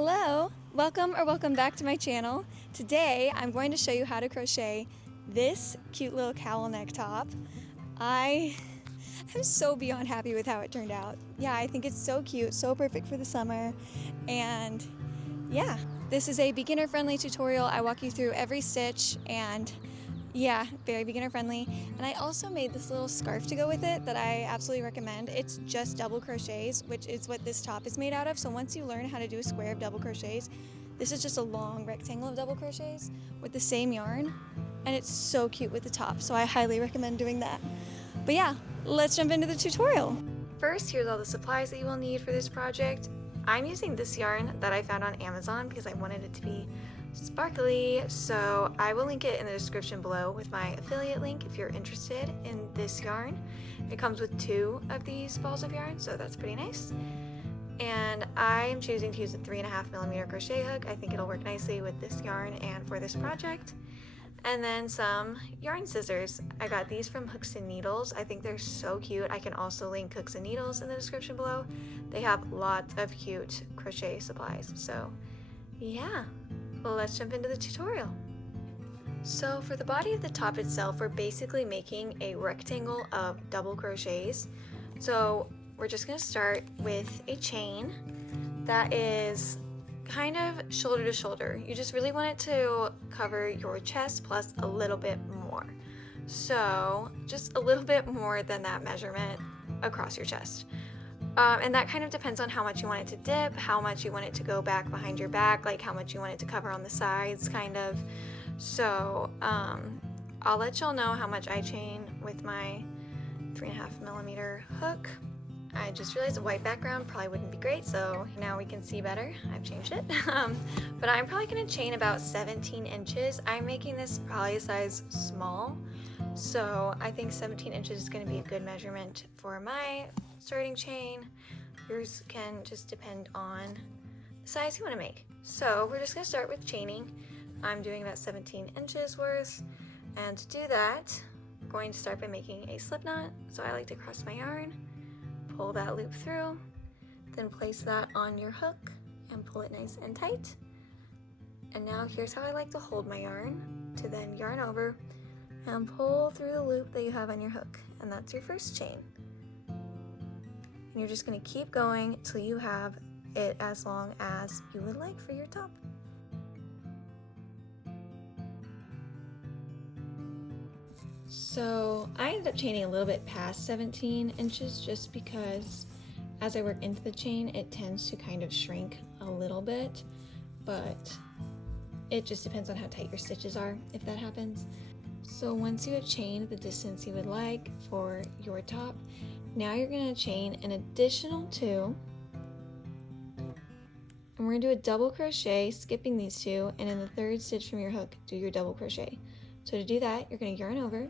Hello, welcome back to my channel. Today I'm going to show you how to crochet this cute little cowl neck top. I am so beyond happy with how it turned out. Yeah, I think it's so cute, so perfect for the summer, and yeah, this is a beginner friendly tutorial. I walk you through every stitch, and yeah, very beginner friendly. And I also made this little scarf to go with it that I absolutely recommend. It's just double crochets, which is what this top is made out of. So once you learn how to do a square of double crochets, this is just a long rectangle of double crochets with the same yarn, and it's so cute with the top. So I highly recommend doing that. But yeah, let's jump into the tutorial. First, here's all the supplies that you will need for this project. I'm using this yarn that I found on Amazon because I wanted it to be sparkly, so I will link it in the description below with my affiliate link if you're interested in this yarn. It comes with 2 of these balls of yarn, so that's pretty nice. And I'm choosing to use a 3.5mm crochet hook. I think it'll work nicely with this yarn and for this project. And then some yarn scissors. I got these from Hooks and Needles. I think they're so cute. I can also link Hooks and Needles in the description below. They have lots of cute crochet supplies. So yeah, let's jump into the tutorial. So for the body of the top itself, we're basically making a rectangle of double crochets. So we're just gonna start with a chain that is kind of shoulder to shoulder. You just really want it to cover your chest plus a little bit more. So just a little bit more than that measurement across your chest. And that kind of depends on how much you want it to dip, how much you want it to go back behind your back, like how much you want it to cover on the sides, kind of. So I'll let y'all know how much I chain with my 3.5mm hook. I just realized a white background probably wouldn't be great, so now we can see better. I've changed it. But I'm probably going to chain about 17 inches. I'm making this probably a size small, so I think 17 inches is going to be a good measurement for my starting chain. Yours can just depend on the size you want to make. So we're just going to start with chaining. I'm doing about 17 inches worth, and to do that, I'm going to start by making a slip knot. So I like to cross my yarn, pull that loop through, then place that on your hook and pull it nice and tight. And now here's how I like to hold my yarn, to then yarn over and pull through the loop that you have on your hook, and that's your first chain. And you're just going to keep going till you have it as long as you would like for your top. So I ended up chaining a little bit past 17 inches just because as I work into the chain it tends to kind of shrink a little bit, but it just depends on how tight your stitches are if that happens. So once you have chained the distance you would like for your top, now you're going to chain an additional 2, and we're going to do a double crochet skipping these 2, and in the 3rd stitch from your hook do your double crochet. So to do that, you're going to yarn over,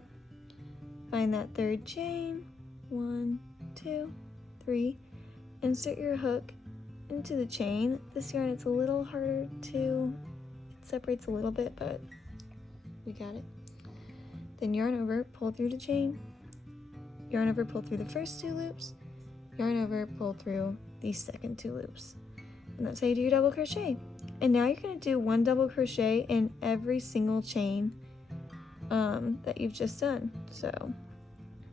find that 3rd chain, 1, 2, 3, insert your hook into the chain. This yarn, it's a little harder to, it separates a little bit, but we got it. Then yarn over, pull through the chain, yarn over, pull through the first 2 loops, yarn over, pull through the second 2 loops. And that's how you do your double crochet. And now you're going to do 1 double crochet in every single chain that you've just done. So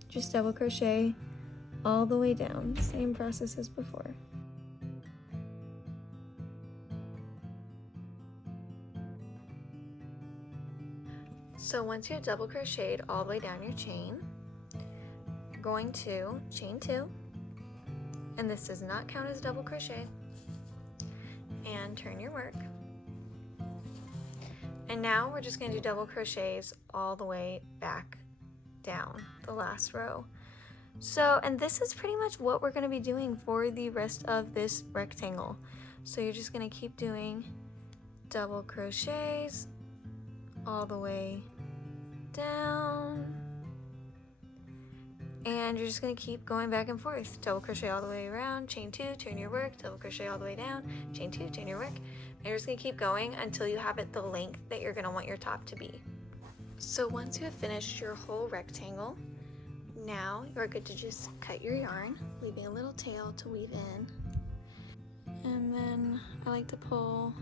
just double crochet all the way down, same process as before. So once you have double crocheted all the way down your chain, you're going to chain 2, and this does not count as double crochet, and turn your work. And now we're just going to do double crochets all the way back down the last row. So, and this is pretty much what we're going to be doing for the rest of this rectangle. So you're just going to keep doing double crochets all the way down, and you're just going to keep going back and forth. Double crochet all the way around, chain 2, turn your work, double crochet all the way down, chain 2, turn your work, and you're just going to keep going until you have it the length that you're going to want your top to be. So once you have finished your whole rectangle, now you're good to just cut your yarn, leaving a little tail to weave in. And then I like to pull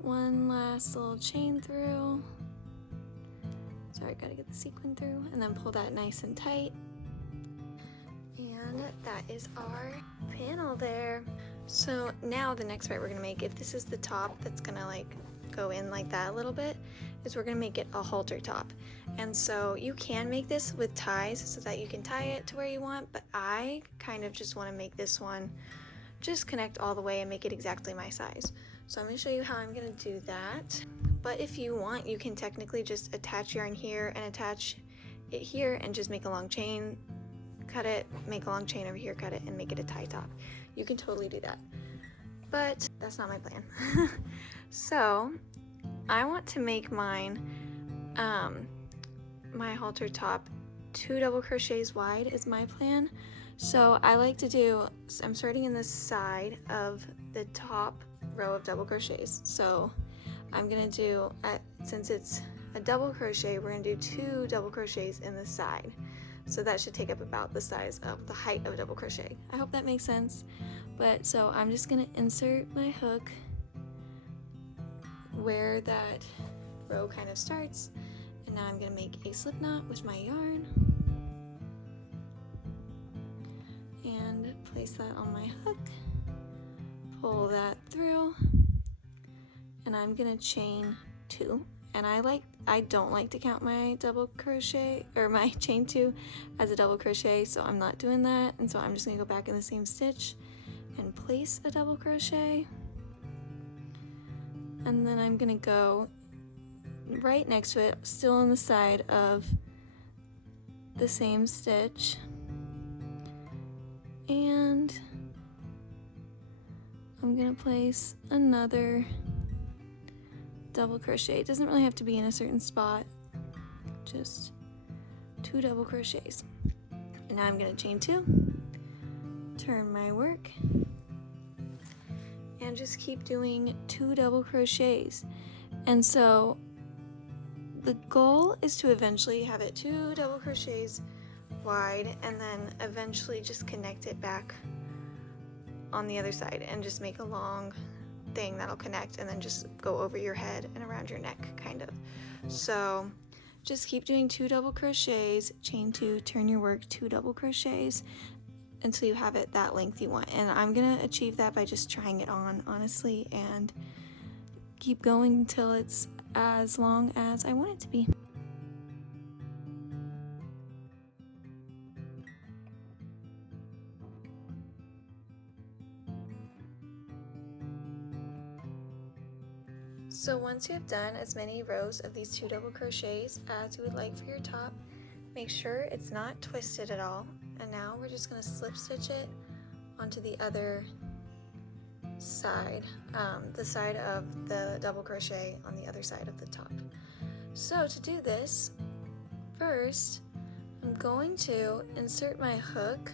one last little chain through. Sorry, gotta get the sequin through, and then pull that nice and tight. And that is our panel there. So now the next part we're gonna make, if this is the top that's gonna like go in like that a little bit, is we're gonna make it a halter top. And so you can make this with ties so that you can tie it to where you want, but I kind of just wanna make this one just connect all the way and make it exactly my size. So I'm gonna show you how I'm gonna do that. But if you want, you can technically just attach yarn here and attach it here and just make a long chain, cut it, make a long chain over here, cut it, and make it a tie top. You can totally do that, but that's not my plan. So I want to make mine, my halter top 2 double crochets wide is my plan. So I like to do, I'm starting in the side of the top row of double crochets. So I'm gonna do, since it's a double crochet, we're gonna do 2 double crochets in the side. So that should take up about the size of the height of a double crochet. I hope that makes sense. But so I'm just gonna insert my hook where that row kind of starts. And now I'm gonna make a slip knot with my yarn and place that on my hook, pull that through, and I'm gonna chain 2. And I don't like to count my double crochet or my chain 2 as a double crochet, so I'm not doing that. And so I'm just gonna go back in the same stitch and place a double crochet. And then I'm gonna go right next to it, still on the side of the same stitch. And I'm gonna place another double crochet. It doesn't really have to be in a certain spot, just 2 double crochets. And now I'm gonna chain 2, turn my work, and just keep doing 2 double crochets. And so the goal is to eventually have it 2 double crochets wide, and then eventually just connect it back on the other side and just make a long thing that'll connect and then just go over your head and around your neck, kind of. So just keep doing 2 double crochets, chain 2, turn your work, 2 double crochets until you have it that length you want. And I'm gonna achieve that by just trying it on, honestly, and keep going until it's as long as I want it to be. So once you have done as many rows of these 2 double crochets as you would like for your top, make sure it's not twisted at all. And now we're just going to slip stitch it onto the other side, the side of the double crochet on the other side of the top. So to do this, first I'm going to insert my hook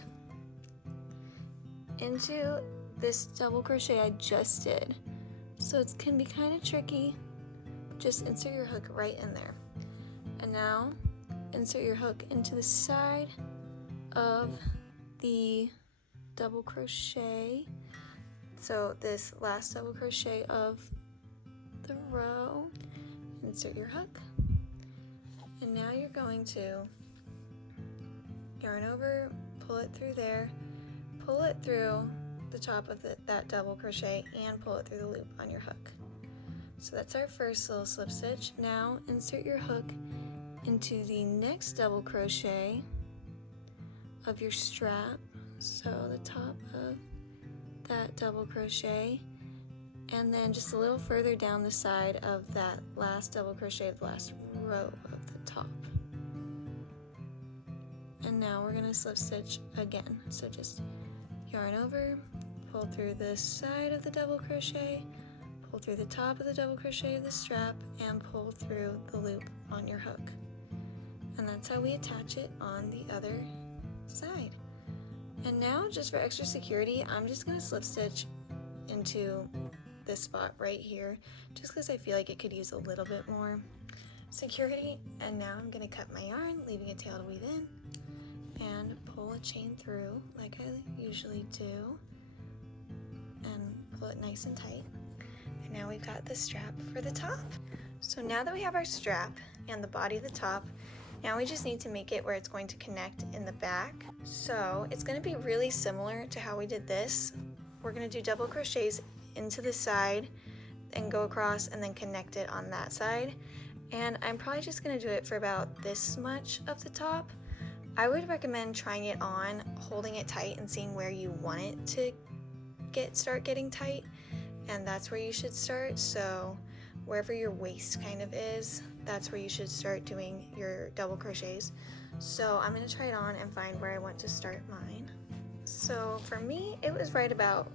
into this double crochet I just did. So it can be kind of tricky. Just insert your hook right in there. And now insert your hook into the side of the double crochet. So this last double crochet of the row, insert your hook. And now you're going to yarn over, pull it through there, pull it through the top of that double crochet, and pull it through the loop on your hook. So that's our first little slip stitch. Now insert your hook into the next double crochet of your strap, so the top of that double crochet, and then just a little further down the side of that last double crochet of the last row of the top. And now we're going to slip stitch again. So just yarn over, pull through this side of the double crochet, pull through the top of the double crochet of the strap, and pull through the loop on your hook. And that's how we attach it on the other side. And now, just for extra security, I'm just going to slip stitch into this spot right here, just because I feel like it could use a little bit more security. And now I'm going to cut my yarn, leaving a tail to weave in, and pull a chain through like I usually do, and pull it nice and tight. And now we've got the strap for the top. So now that we have our strap and the body of the top, now we just need to make it where it's going to connect in the back. So it's going to be really similar to how we did this. We're going to do double crochets into the side and go across and then connect it on that side. And I'm probably just going to do it for about this much of the top. I would recommend trying it on, holding it tight and seeing where you want it to start getting tight, and that's where you should start. So wherever your waist kind of is, that's where you should start doing your double crochets. So I'm going to try it on and find where I want to start mine. So for me, it was right about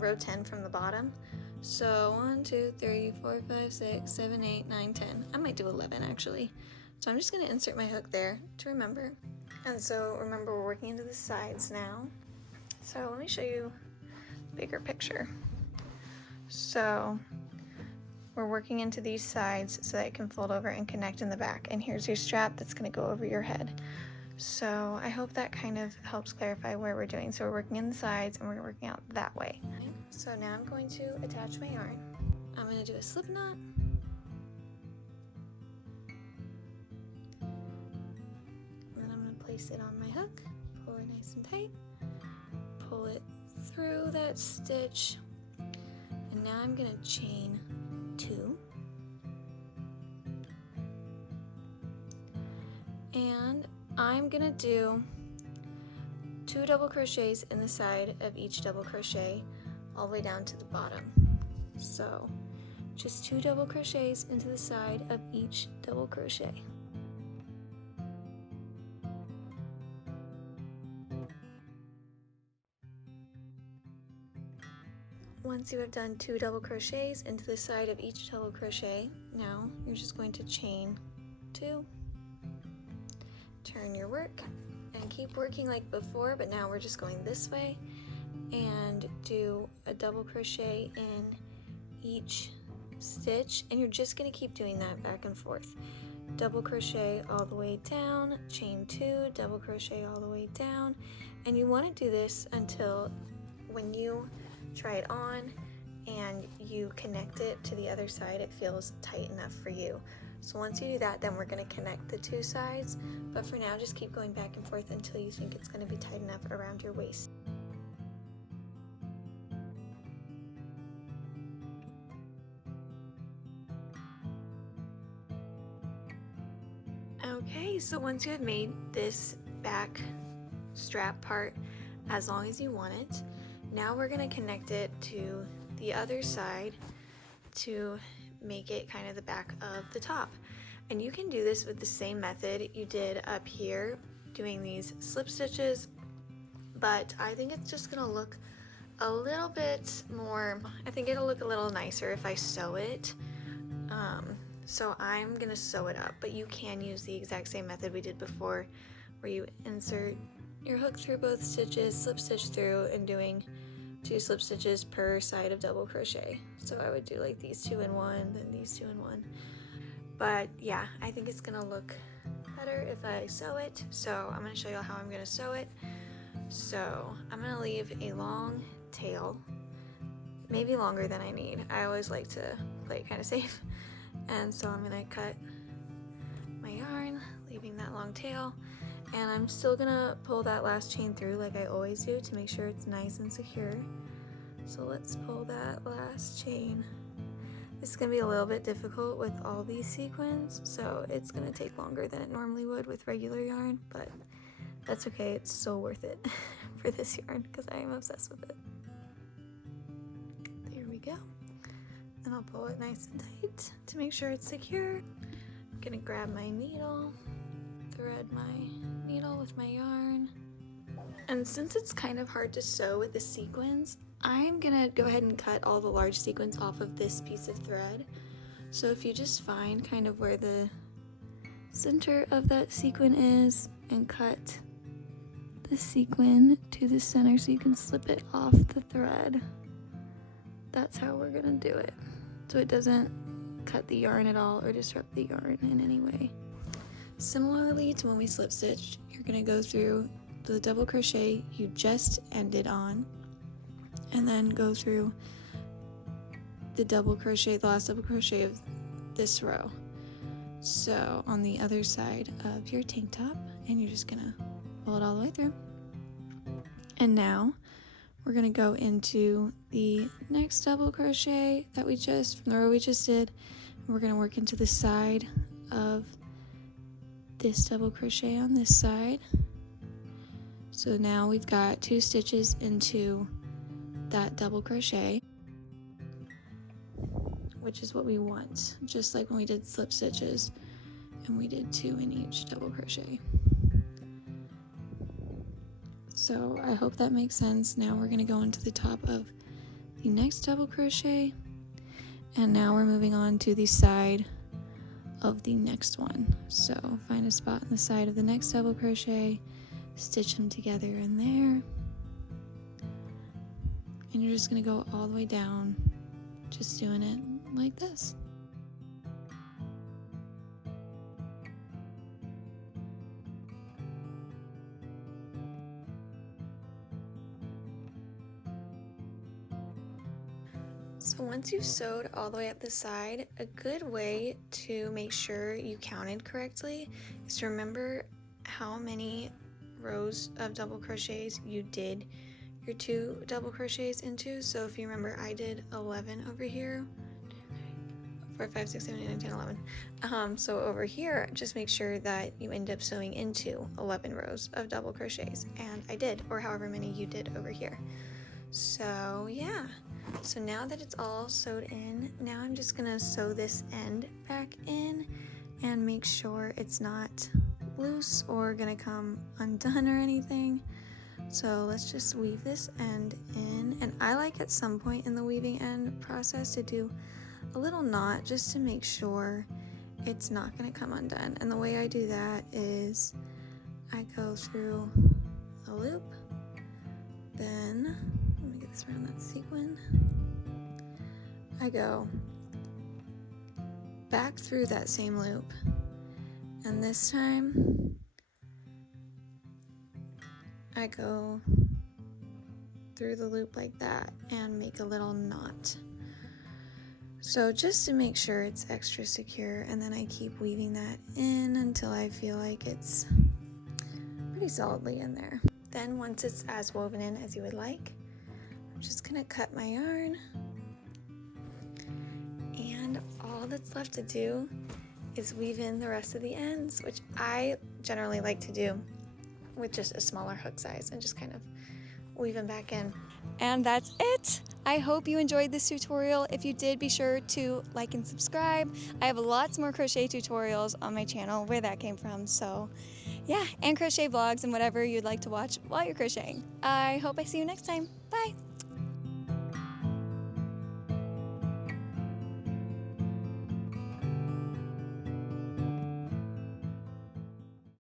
row 10 from the bottom. So 1, 2, 3, 4, 5, 6, 7, 8, 9, 10. I might do 11 actually. So I'm just going to insert my hook there to remember. And so remember, we're working into the sides now. So let me show you a bigger picture. So we're working into these sides so that it can fold over and connect in the back. And here's your strap that's going to go over your head. So I hope that kind of helps clarify where we're doing. So we're working in the sides and we're working out that way. So now I'm going to attach my yarn. I'm going to do a slip knot. And then I'm going to place it on my hook, pull it nice and tight, pull it through that stitch, and now I'm going to chain 2. And I'm going to do 2 double crochets in the side of each double crochet all the way down to the bottom. So just 2 double crochets into the side of each double crochet. Once you have done 2 double crochets into the side of each double crochet, now you're just going to chain 2, turn your work, and keep working like before, but now we're just going this way, and do a double crochet in each stitch, and you're just going to keep doing that back and forth. Double crochet all the way down, chain 2, double crochet all the way down, and you want to do this until when you try it on and you connect it to the other side, it feels tight enough for you. So once you do that, then we're going to connect the 2 sides, but for now just keep going back and forth until you think it's going to be tight enough around your waist. Okay, so once you have made this back strap part as long as you want it, now we're going to connect it to the other side to make it kind of the back of the top. And you can do this with the same method you did up here, doing these slip stitches, but I think it's just going to look a little bit more, I think it'll look a little nicer if I sew it. So I'm going to sew it up, but you can use the exact same method we did before, where you insert your hook through both stitches, slip stitch through, and doing 2 slip stitches per side of double crochet. So I would do like these 2 in 1, then these 2 in 1. But yeah, I think it's gonna look better if I sew it. So I'm gonna show you how I'm gonna sew it. So I'm gonna leave a long tail, maybe longer than I need. I always like to play it kind of safe. And so I'm gonna cut my yarn, leaving that long tail. And I'm still gonna pull that last chain through like I always do to make sure it's nice and secure. So let's pull that last chain. This is gonna be a little bit difficult with all these sequins, so it's gonna take longer than it normally would with regular yarn, but that's okay, it's so worth it for this yarn because I am obsessed with it. There we go. And I'll pull it nice and tight to make sure it's secure. I'm gonna grab my needle, thread my needle with my yarn. And since it's kind of hard to sew with the sequins, I'm gonna go ahead and cut all the large sequins off of this piece of thread. So if you just find kind of where the center of that sequin is and cut the sequin to the center so you can slip it off the thread, that's how we're gonna do it. So it doesn't cut the yarn at all or disrupt the yarn in any way. Similarly to when we slip stitched, you're going to go through the double crochet you just ended on, and then go through the double crochet, the last double crochet of this row. So on the other side of your tank top, and you're just gonna pull it all the way through. And now we're gonna go into the next double crochet that we just, from the row we just did, and we're gonna work into the side of this double crochet on this side. So now we've got 2 stitches into that double crochet, which is what we want, just like when we did slip stitches and we did 2 in each double crochet. So I hope that makes sense. Now we're going to go into the top of the next double crochet, and now we're moving on to the side of the next one. So find a spot on the side of the next double crochet, stitch them together in there, and you're just going to go all the way down, just doing it like this. So once you've sewed all the way up the side, a good way to make sure you counted correctly is to remember how many rows of double crochets you did your 2 double crochets into. So if you remember, I did 11 over here. 4, 5, 6, 7, 8, 9, 10, 11. So over here, just make sure that you end up sewing into 11 rows of double crochets, and I did, or however many you did over here. So yeah, so now that it's all sewed in, now I'm just gonna sew this end back in and make sure it's not loose or gonna come undone or anything. So let's just weave this end in, and I like at some point in the weaving end process to do a little knot just to make sure it's not going to come undone. And the way I do that is I go through a loop, then let me get this around that sequin, I go back through that same loop, and this time I go through the loop like that and make a little knot. So just to make sure it's extra secure, and then I keep weaving that in until I feel like it's pretty solidly in there. Then once it's as woven in as you would like, I'm just gonna cut my yarn, and all that's left to do is weave in the rest of the ends, which I generally like to do with just a smaller hook size and just kind of weave them back in. And that's it. I hope you enjoyed this tutorial. If you did, be sure to like and subscribe. I have lots more crochet tutorials on my channel, where that came from. So yeah, and crochet vlogs and whatever you'd like to watch while you're crocheting. I hope I see you next time. Bye.